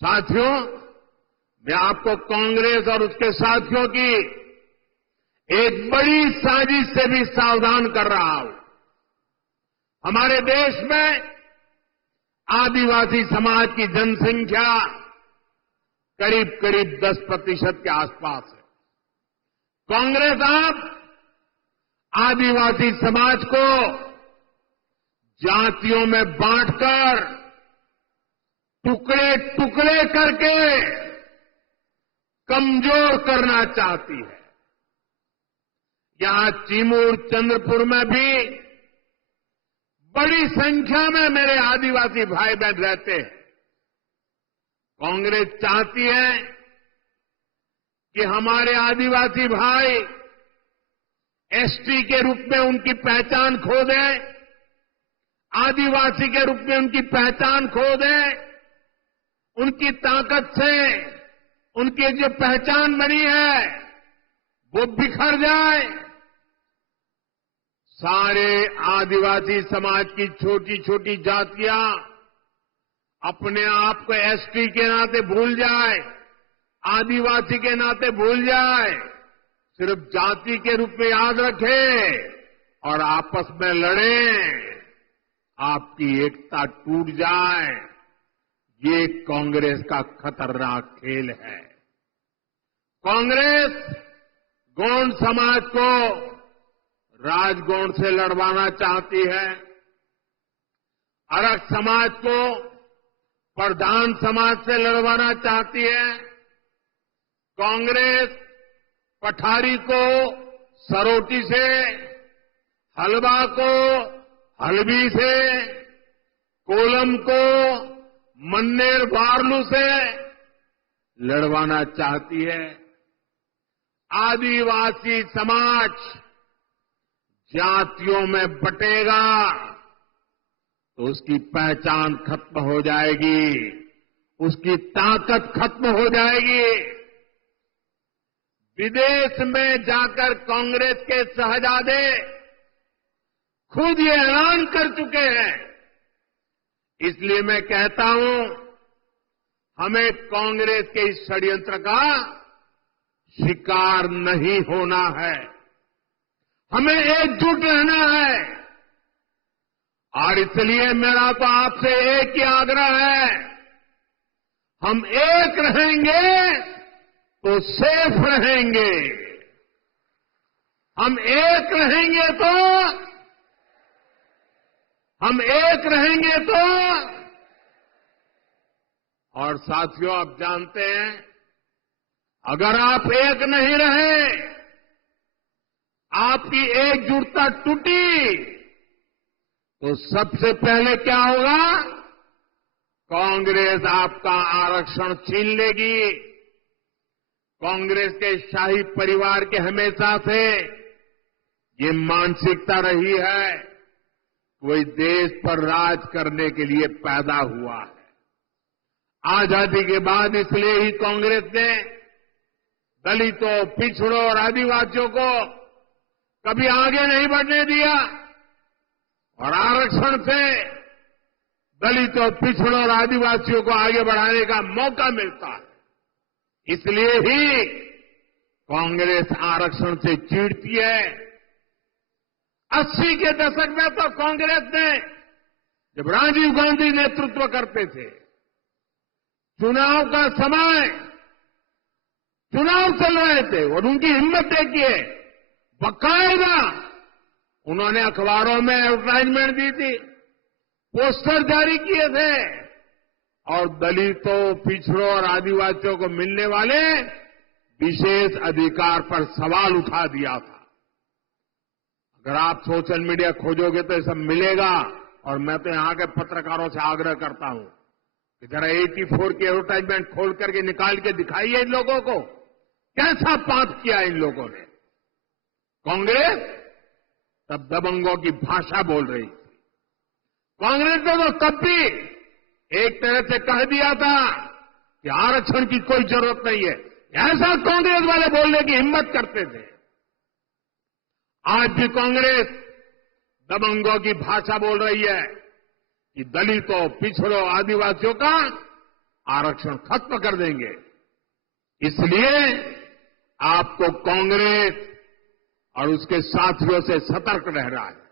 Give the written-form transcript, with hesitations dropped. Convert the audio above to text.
साथियों, मैं आपको कांग्रेस और उसके साथियों की एक बड़ी साजिश से भी सावधान कर रहा हूं। हमारे देश में आदिवासी समाज की जनसंख्या करीब करीब 10% के आसपास है। कांग्रेस अब आदिवासी समाज को जातियों में बांटकर टुकड़े टुकड़े करके कमजोर करना चाहती है। यहां चिमूर चंद्रपुर में भी बड़ी संख्या में मेरे आदिवासी भाई बहन रहते हैं। कांग्रेस चाहती है कि हमारे आदिवासी भाई एसटी के रूप में उनकी पहचान खो दें, आदिवासी के रूप में उनकी पहचान खो दें, उनकी ताकत से उनकी जो पहचान बनी है वो बिखर जाए। सारे आदिवासी समाज की छोटी छोटी जातियां अपने आप को एसटी के नाते भूल जाए, आदिवासी के नाते भूल जाए, सिर्फ जाति के रूप में याद रखें और आपस में लड़ें, आपकी एकता टूट जाए। ये कांग्रेस का खतरनाक खेल है। कांग्रेस गौंड समाज को राजगौंड से लड़वाना चाहती है, अरग समाज को प्रधान समाज से लड़वाना चाहती है। कांग्रेस पठारी को सरोटी से, हलवा को हलवी से, कोलम को मन्नेर वार्लू से लड़वाना चाहती है। आदिवासी समाज जातियों में बटेगा तो उसकी पहचान खत्म हो जाएगी, उसकी ताकत खत्म हो जाएगी। विदेश में जाकर कांग्रेस के शहजादे खुद ये ऐलान कर चुके हैं। इसलिए मैं कहता हूं, हमें कांग्रेस के इस षड्यंत्र का शिकार नहीं होना है, हमें एकजुट रहना है। और इसलिए मेरा तो आपसे एक ही आग्रह है, हम एक रहेंगे तो सेफ रहेंगे, हम एक रहेंगे तो और साथियों, आप जानते हैं, अगर आप एक नहीं रहे, आपकी एकजुटता टूटी, तो सबसे पहले क्या होगा? कांग्रेस आपका आरक्षण छीन लेगी। कांग्रेस के शाही परिवार के हमेशा से ये मानसिकता रही है, कोई देश पर राज करने के लिए पैदा हुआ है। आजादी के बाद इसलिए ही कांग्रेस ने दलितों, पिछड़ों और आदिवासियों को कभी आगे नहीं बढ़ने दिया और आरक्षण से दलितों, पिछड़ों और आदिवासियों को आगे बढ़ाने का मौका मिलता है। इसलिए ही कांग्रेस आरक्षण से चिढ़ती है। 80 के दशक में तो कांग्रेस ने, जब राजीव गांधी नेतृत्व करते थे, चुनाव का समय, चुनाव चल रहे थे और उनकी हिम्मत देखिए, बाकायदा उन्होंने अखबारों में एडवर्टाइजमेंट दी थी, पोस्टर जारी किए थे और दलितों, पिछड़ों और आदिवासियों को मिलने वाले विशेष अधिकार पर सवाल उठा दिया था। अगर आप सोशल मीडिया खोजोगे तो ये सब मिलेगा। और मैं तो यहां के पत्रकारों से आग्रह करता हूं कि जरा 84 की एडवर्टाइजमेंट खोल करके निकाल के दिखाइए इन लोगों को, कैसा पाप किया इन लोगों ने। कांग्रेस तब दबंगों की भाषा बोल रही थी। कांग्रेस ने तो तब भी एक तरह से कह दिया था कि आरक्षण की कोई जरूरत नहीं है, ऐसा कांग्रेस वाले बोलने की हिम्मत करते थे। आज भी कांग्रेस दबंगों की भाषा बोल रही है कि दलितों, पिछड़ों, आदिवासियों का आरक्षण खत्म कर देंगे। इसलिए आपको कांग्रेस और उसके साथियों से सतर्क रहना है।